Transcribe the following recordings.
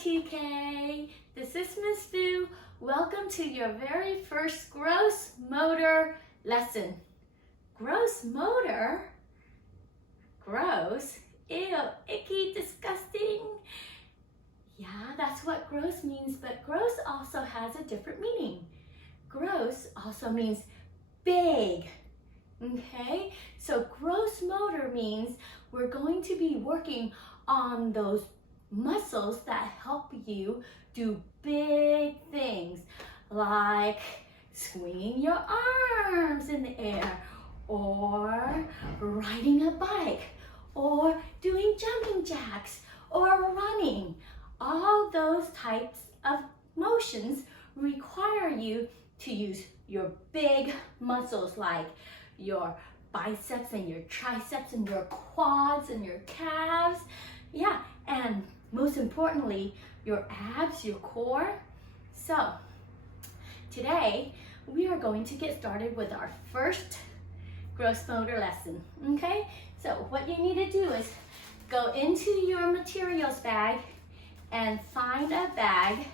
TK. This is Miss Vu. Welcome to your very first gross motor lesson. Gross motor? Gross? Ew, icky, disgusting. Yeah, that's what gross means, but gross also has a different meaning. Gross also means big. Okay, so gross motor means we're going to be working on those muscles that help you do big things like swinging your arms in the air, or riding a bike, or doing jumping jacks, or running. All those types of motions require you to use your big muscles like your biceps and your triceps and your quads and your calves. Yeah, and most importantly, your abs, your core. So today we are going to get started with our first gross motor lesson. Okay, so what you need to do is go into your materials bag and find a bag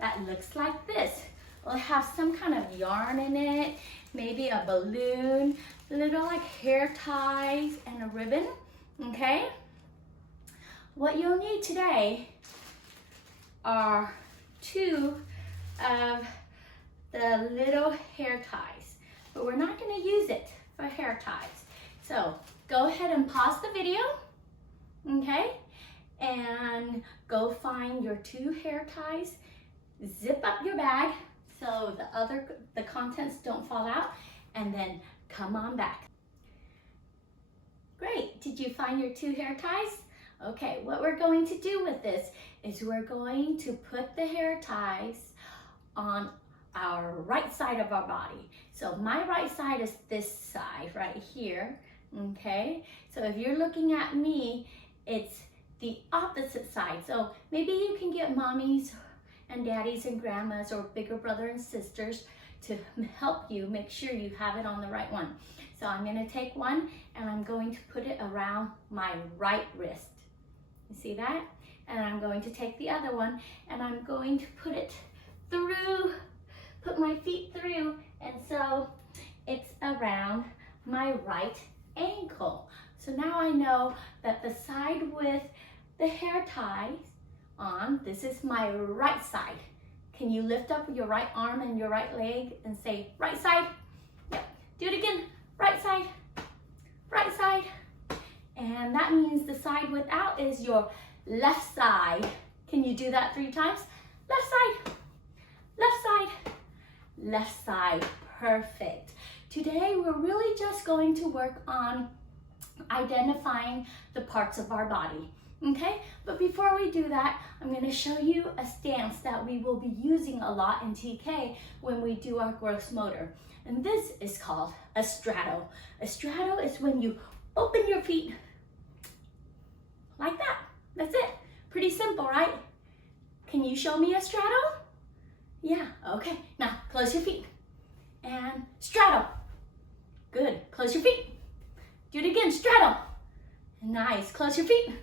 that looks like this. It'll have some kind of yarn in it, maybe a balloon, little like hair ties and a ribbon, okay? What you'll need today are two of the little hair ties, but we're not gonna use it for hair ties. So go ahead and pause the video, okay? And go find your two hair ties, zip up your bag so the contents don't fall out, and then come on back. Great, did you find your two hair ties? Okay, what we're going to do with this is we're going to put the hair ties on our right side of our body. So my right side is this side right here, okay? So if you're looking at me, it's the opposite side. So maybe you can get mommies and daddies and grandmas or bigger brother and sisters to help you make sure you have it on the right one. So I'm gonna take one and I'm going to put it around my right wrist. You see that? And I'm going to take the other one and I'm going to put it through, put my feet through, and so it's around my right ankle. So now I know that the side with the hair ties on, this is my right side. Can you lift up your right arm and your right leg and say right side? Yep. Do it again. Right side. Right side. And that means the side without is your left side. Can you do that 3 times? Left side. Left side. Left side. Perfect. Today we're really just going to work on identifying the parts of our body. Okay, but before we do that, I'm going to show you a stance that we will be using a lot in TK when we do our gross motor. And this is called a straddle. A straddle is when you open your feet like that. That's it. Pretty simple, right? Can you show me a straddle? Yeah, okay. Now close your feet and straddle. Good. Close your feet. Do it again. Straddle. Nice. Close your feet.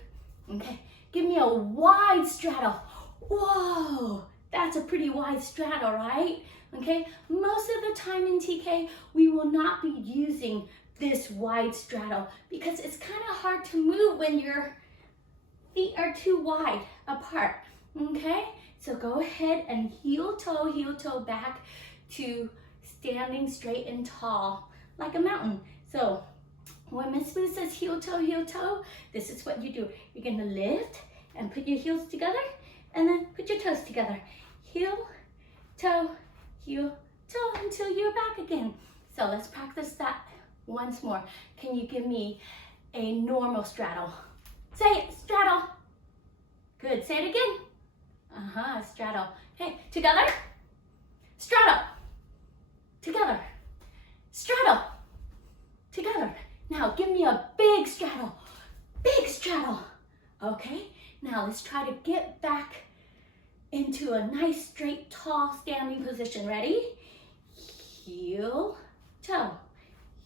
Okay, give me a wide straddle. Whoa, that's a pretty wide straddle, right? Okay, most of the time in TK, we will not be using this wide straddle because it's kind of hard to move when your feet are too wide apart, okay? So go ahead and heel toe back to standing straight and tall like a mountain. So when Miss Vu says heel toe, this is what you do. You're gonna lift and put your heels together and then put your toes together. Heel, toe, until you're back again. So let's practice that once more. Can you give me a normal straddle? Say it, straddle. Good, say it again. Straddle. Okay, together, straddle. Together, straddle. Together. Now give me a big straddle, okay? Now let's try to get back into a nice, straight, tall, standing position. Ready? Heel, toe,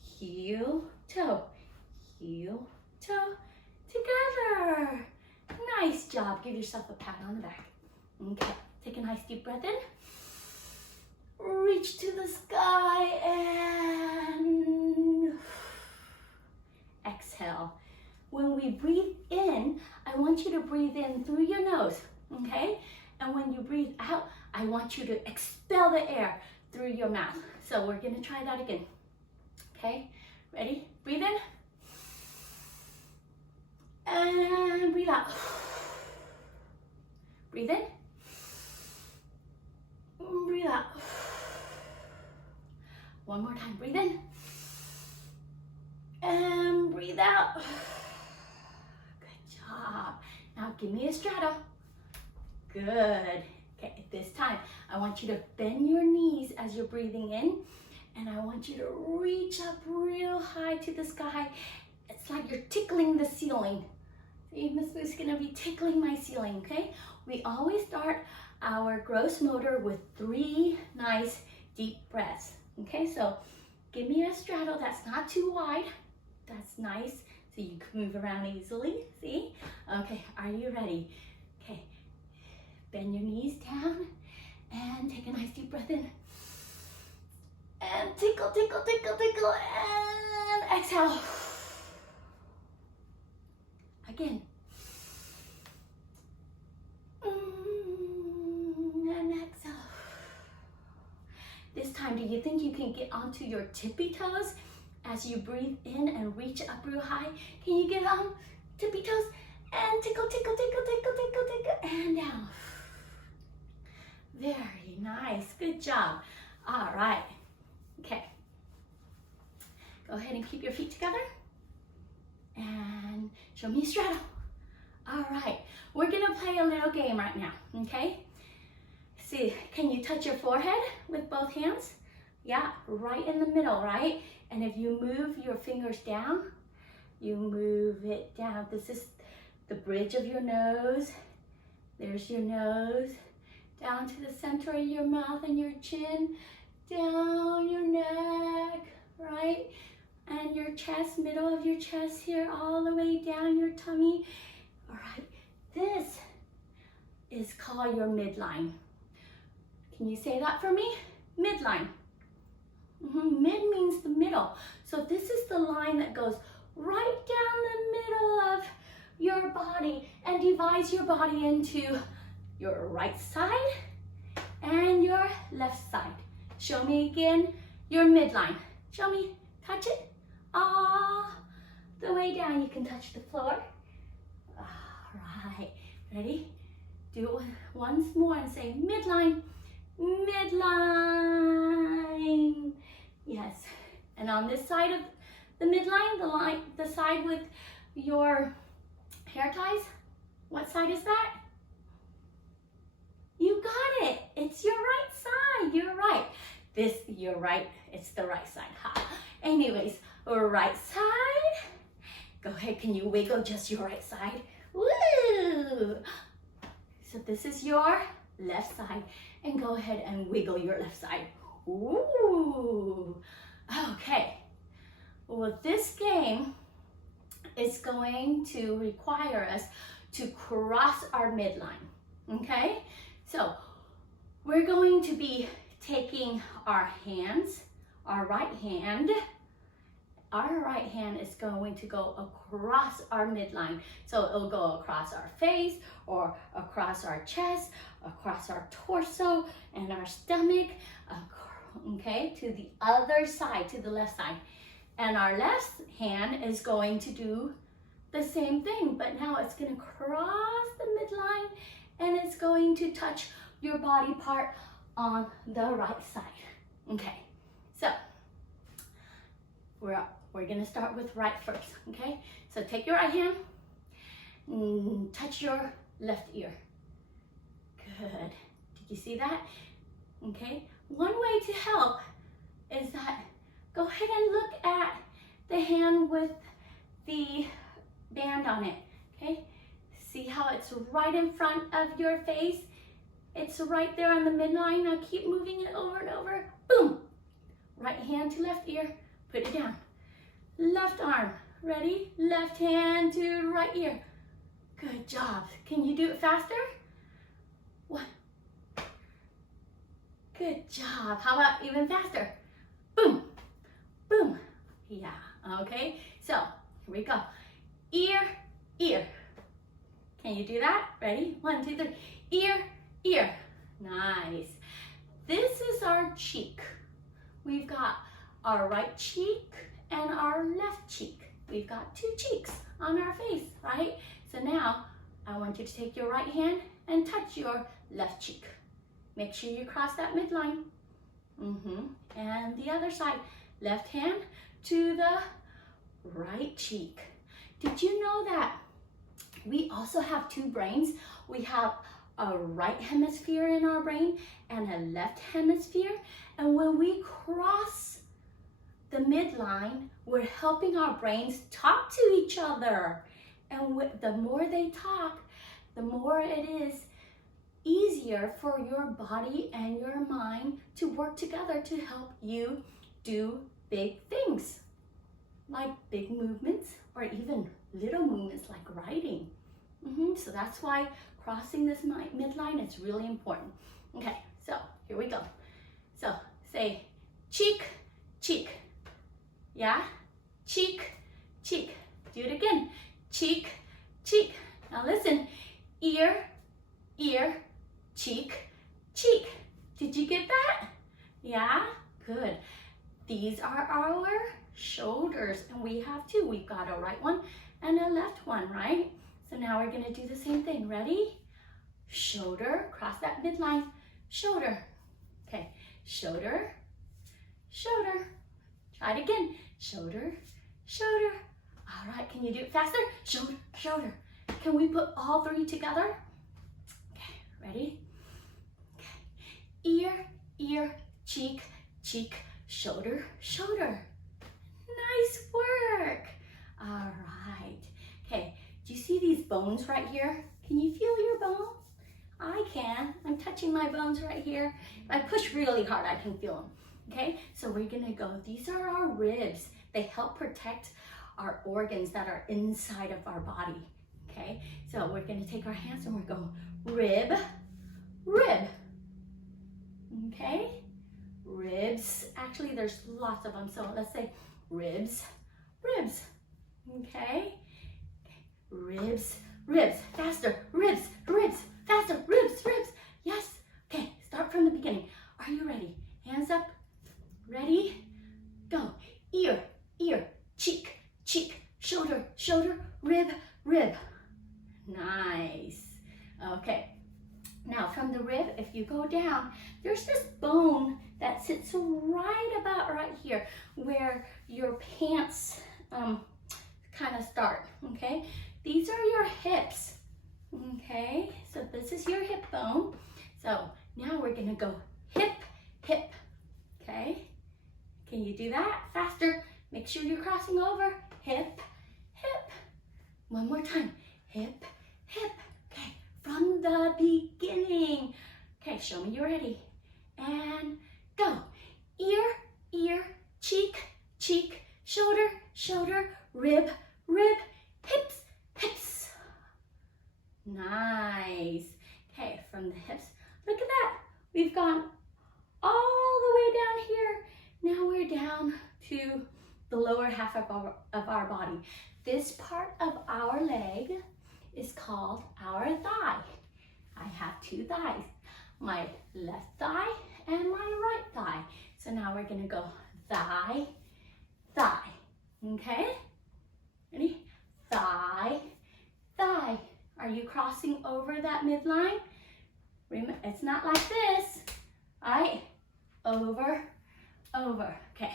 heel, toe, heel, toe, together. Nice job. Give yourself a pat on the back. Okay, take a nice deep breath in. Reach to the sky and exhale. When we breathe in, I want you to breathe in through your nose, okay? And when you breathe out, I want you to expel the air through your mouth. So we're gonna try that again, okay? Ready? Breathe in. And breathe out. Breathe in. Breathe out. One more time, breathe in. And breathe out. Good job. Now give me a straddle. Good. Okay, this time I want you to bend your knees as you're breathing in, and I want you to reach up real high to the sky. It's like you're tickling the ceiling. See, Miss Boo's gonna be tickling my ceiling, okay? We always start our gross motor with 3 nice deep breaths, okay? So give me a straddle that's not too wide. That's nice, so you can move around easily, see? Okay, are you ready? Okay, bend your knees down and take a nice deep breath in. And tickle, tickle, tickle, tickle, and exhale. Again. And exhale. This time, do you think you can get onto your tippy toes as you breathe in and reach up real high? Can you get on tippy toes and tickle, tickle, tickle, tickle, tickle, tickle, and down. Very nice, good job. All right, okay. Go ahead and keep your feet together and show me a straddle. All right, we're gonna play a little game right now, okay? See, can you touch your forehead with both hands? Yeah, right in the middle, right? And if you move your fingers down, you move it down. This is the bridge of your nose. There's your nose. Down to the center of your mouth and your chin. Down your neck, right? And your chest, middle of your chest here, all the way down your tummy. All right, this is called your midline. Can you say that for me? Midline. Mid means the middle. So this is the line that goes right down the middle of your body and divides your body into your right side and your left side. Show me again your midline. Show me, touch it all the way down. You can touch the floor. All right, ready? Do it once more and say midline, midline. Yes, and on this side of the midline, the side with your hair ties, what side is that? You got it. It's your right side. You're right. You're right. It's the right side. Ha. Anyways, right side. Go ahead. Can you wiggle just your right side? Woo! So this is your left side. And go ahead and wiggle your left side. Ooh. Okay. Well, this game is going to require us to cross our midline. Okay? So we're going to be taking our hands, our right hand is going to go across our midline. So it'll go across our face or across our chest, across our torso and our stomach, okay, to the other side, to the left side. And our left hand is going to do the same thing, but now it's going to cross the midline and it's going to touch your body part on the right side. Okay, so we're gonna start with right first, okay? So take your right hand, touch your left ear. Good, did you see that? Okay, one way to help is that go ahead and look at the hand with the band on it, okay? See how it's right in front of your face? It's right there on the midline. Now keep moving it over and over. Boom! Right hand to left ear. Put it down. Left arm. Ready? Left hand to right ear. Good job. Can you do it faster? 1. Good job. How about even faster? Boom, boom. Yeah, okay. So here we go. Ear, ear. Can you do that? Ready? 1, 2, 3. Ear, ear. Nice. This is our cheek. We've got our right cheek and our left cheek. We've got 2 cheeks on our face, right? So now I want you to take your right hand and touch your left cheek. Make sure you cross that midline. And the other side, left hand to the right cheek. Did you know that we also have 2 brains? We have a right hemisphere in our brain and a left hemisphere. And when we cross the midline, we're helping our brains talk to each other. And the more they talk, the more it is easier for your body and your mind to work together to help you do big things, like big movements or even little movements like writing. So that's why crossing this midline is really important. Okay, so here we go. So say cheek, cheek. Yeah? Cheek, cheek. Do it again. Cheek, cheek. Now listen. Ear, ear, cheek, cheek. Did you get that? Yeah? Good. These are our shoulders, and we have 2. We've got a right one and a left one, right? So now we're gonna do the same thing. Ready? Shoulder, cross that midline. Shoulder. Okay, shoulder, shoulder. Try it again. Shoulder, shoulder. All right, can you do it faster? Shoulder, shoulder. Can we put all 3 together? Okay, ready? Okay. Ear, ear, cheek, cheek, shoulder, shoulder. Nice work. All right. Okay, do you see these bones right here? Can you feel your bone? I can. I'm touching my bones right here. If I push really hard, I can feel them. Okay, so we're gonna go, these are our ribs. They help protect our organs that are inside of our body. Okay, so we're gonna take our hands and we're going rib, rib. Okay, ribs. Actually, there's lots of them, so let's say ribs, ribs. Okay, ribs, ribs. Faster, ribs, ribs. Faster, ribs, ribs. Yes. Okay, start from the beginning. Are you ready? Hands up. Ready? Go. Ear, ear, cheek, cheek, shoulder, shoulder, rib, rib. Nice. Okay. Now from the rib, if you go down, there's this bone that sits right about right here where your pants kind of start, okay? These are your hips, okay? So this is your hip bone. So now we're gonna go hip, hip, okay? Can you do that? Faster. Make sure you're crossing over. Hip, hip. One more time. Hip, hip. Okay, from the beginning. Okay, show me you're ready. And go. Ear, ear, cheek, cheek, shoulder, shoulder, rib, rib, hips, hips. Nice. Okay, from the hips. Look at that. We've gone all the way down here. Now we're down to the lower half of our body. This part of our leg is called our thigh. I have 2 thighs, my left thigh and my right thigh. So now we're gonna go thigh, thigh, okay? Ready? Thigh, thigh. Are you crossing over that midline? Remember, it's not like this, all right? Over, over, okay.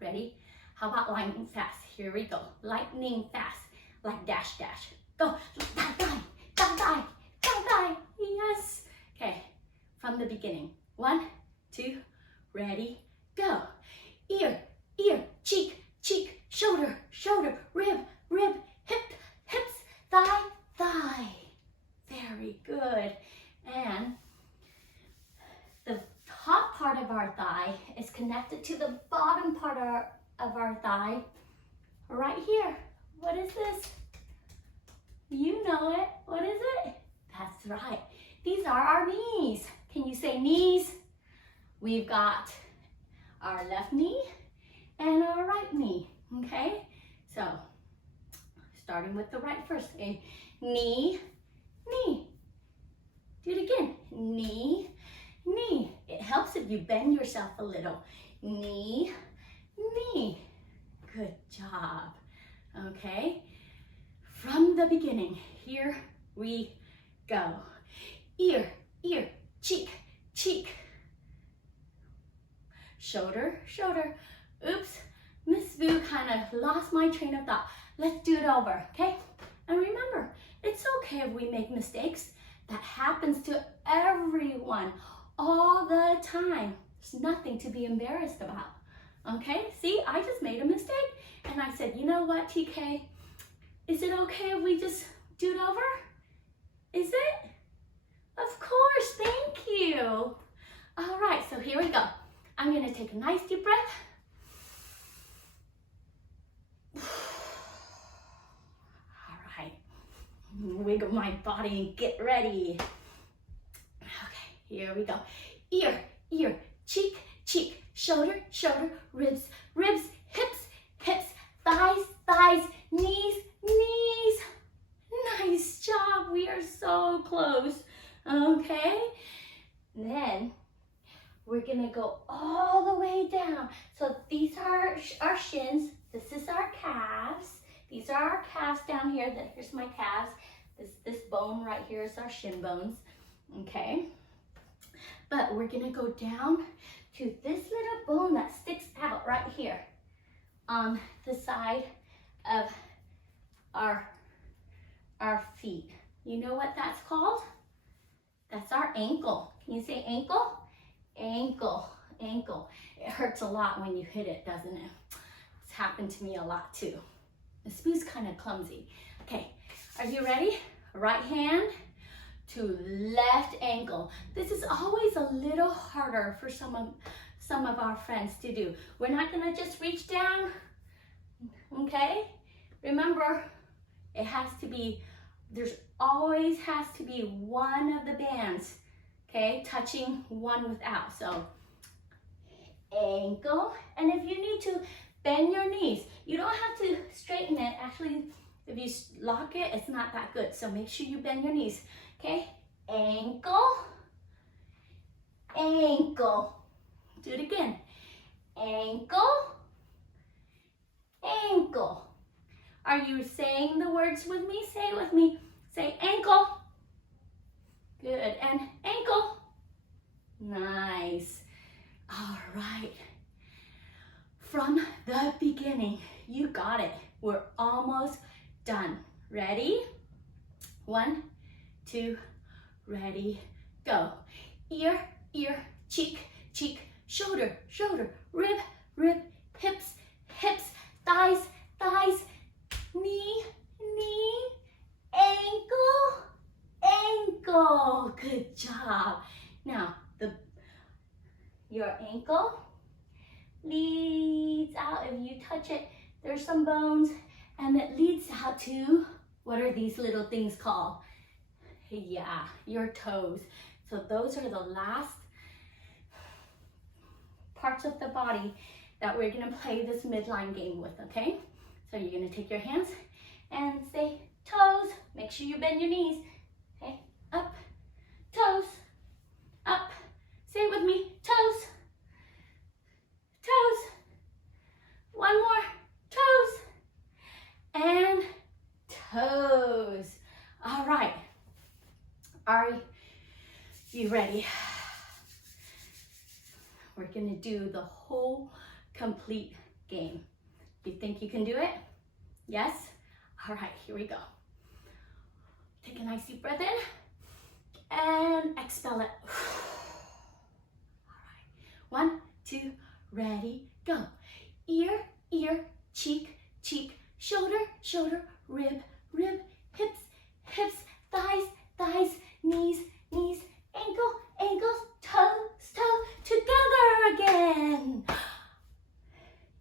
Ready? How about lightning fast? Here we go. Lightning fast, like dash, dash. Go, thigh, thigh, thigh, thigh, thigh, thigh. Yes. Okay, from the beginning. 1, 2, ready, go. Ear, ear, cheek, cheek, shoulder, shoulder, rib, rib, hip, hips, thigh, thigh. Very good. And the top part of our thigh is connected to the bottom part of our thigh right here. What is this? You know it. What is it? That's right. These are our knees. Can you say knees? We've got our left knee and our right knee, okay? So, starting with the right first, okay? Knee, knee. Do it again, knee, knee. It helps if you bend yourself a little. Knee, knee. Good job, okay? From the beginning, here we go. Ear, ear, cheek, cheek. Shoulder, shoulder. Oops, Miss Boo kind of lost my train of thought. Let's do it over, okay? And remember, it's okay if we make mistakes. That happens to everyone all the time. There's nothing to be embarrassed about, okay? See, I just made a mistake and I said, you know what, TK? Is it okay if we just do it over? Is it? Of course, thank you. All right, so here we go. I'm gonna take a nice deep breath. All right, wiggle my body and get ready. Okay, here we go. Ear, ear, cheek, cheek, shoulder, shoulder, ribs, ribs, hips, hips, thighs, thighs, knees, knees. Nice job, we are so close. Okay, then we're gonna go all the way down. So these are our shins. This is our calves. These are our calves down here. Here's my calves. This bone right here is our shin bones. Okay. But we're gonna go down to this little bone that sticks out right here on the side of our feet. You know what that's called? That's our ankle. Can you say ankle? Ankle, ankle. It hurts a lot when you hit it, doesn't it? It's happened to me a lot too. Miss Boo's kind of clumsy. Okay, are you ready? Right hand to left ankle. This is always a little harder for some of our friends to do. We're not gonna just reach down, okay? Remember, it has to be, there's always has to be one of the bands, okay, touching one without. So ankle, and if you need to, bend your knees. You don't have to straighten it. Actually, if you lock it, it's not that good. So make sure you bend your knees, okay? Ankle, ankle. Do it again. Ankle, ankle. Are you saying the words with me? Say it with me. Say ankle. Good, and ankle. Nice. All right. From the beginning, you got it. We're almost done. Ready? 1, 2, ready, go. Ear, ear, cheek, cheek, shoulder, shoulder, rib, rib, hips, hips, thighs, thighs, knee, knee, ankle, ankle. Good job. Now, your ankle leads out. If you touch it, there's some bones, and it leads out to, what are these little things called? Yeah, your toes. So those are the last parts of the body that we're gonna play this midline game with, okay? So you're gonna take your hands and say toes. Make sure you bend your knees, okay? Up, toes, up. Say it with me, toes, toes. One more, toes, and toes. All right, are you ready? We're gonna do the whole complete game. You think you can do it? Yes? All right, here we go. Take a nice deep breath in and expel it. All right, 1, 2, ready, go. Ear, ear, cheek, cheek, shoulder, shoulder, rib, rib, hips, hips, thighs, thighs, knees, knees, ankle, ankles, toes, toe, together again.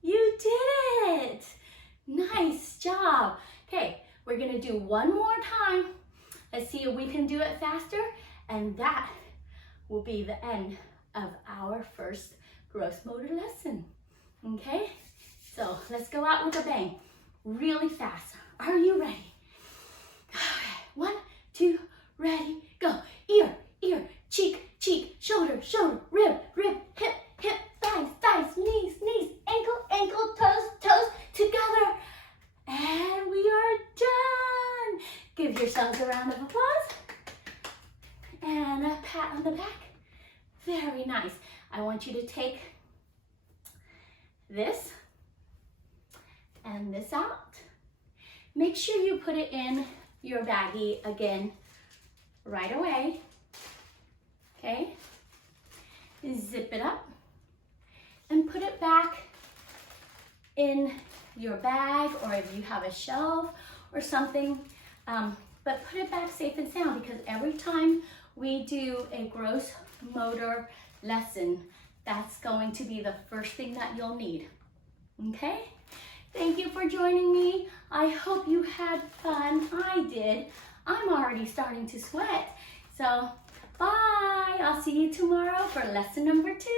You did it. Nice job. Okay, we're gonna do one more time. Let's see if we can do it faster And that will be the end of our first gross motor lesson. Okay? So let's go out with a bang, really fast. Are you ready? Okay. 1, 2, ready, go. Ear, ear, cheek, cheek, shoulder, shoulder, rib, rib, hip, hip, thighs, thighs, knees, knees, ankle, ankle, toes, toes, together. And we are done. Give yourselves a round of applause. And a pat on the back. Very nice. I want you to take this and this out. Make sure you put it in your baggie again right away. Okay? Zip it up and put it back in your bag, or if you have a shelf or something, but put it back safe and sound, because every time we do a gross motor lesson, that's going to be the first thing that you'll need. Okay? Thank you for joining me. I hope you had fun. I did. I'm already starting to sweat. So, bye. I'll see you tomorrow for lesson number 2.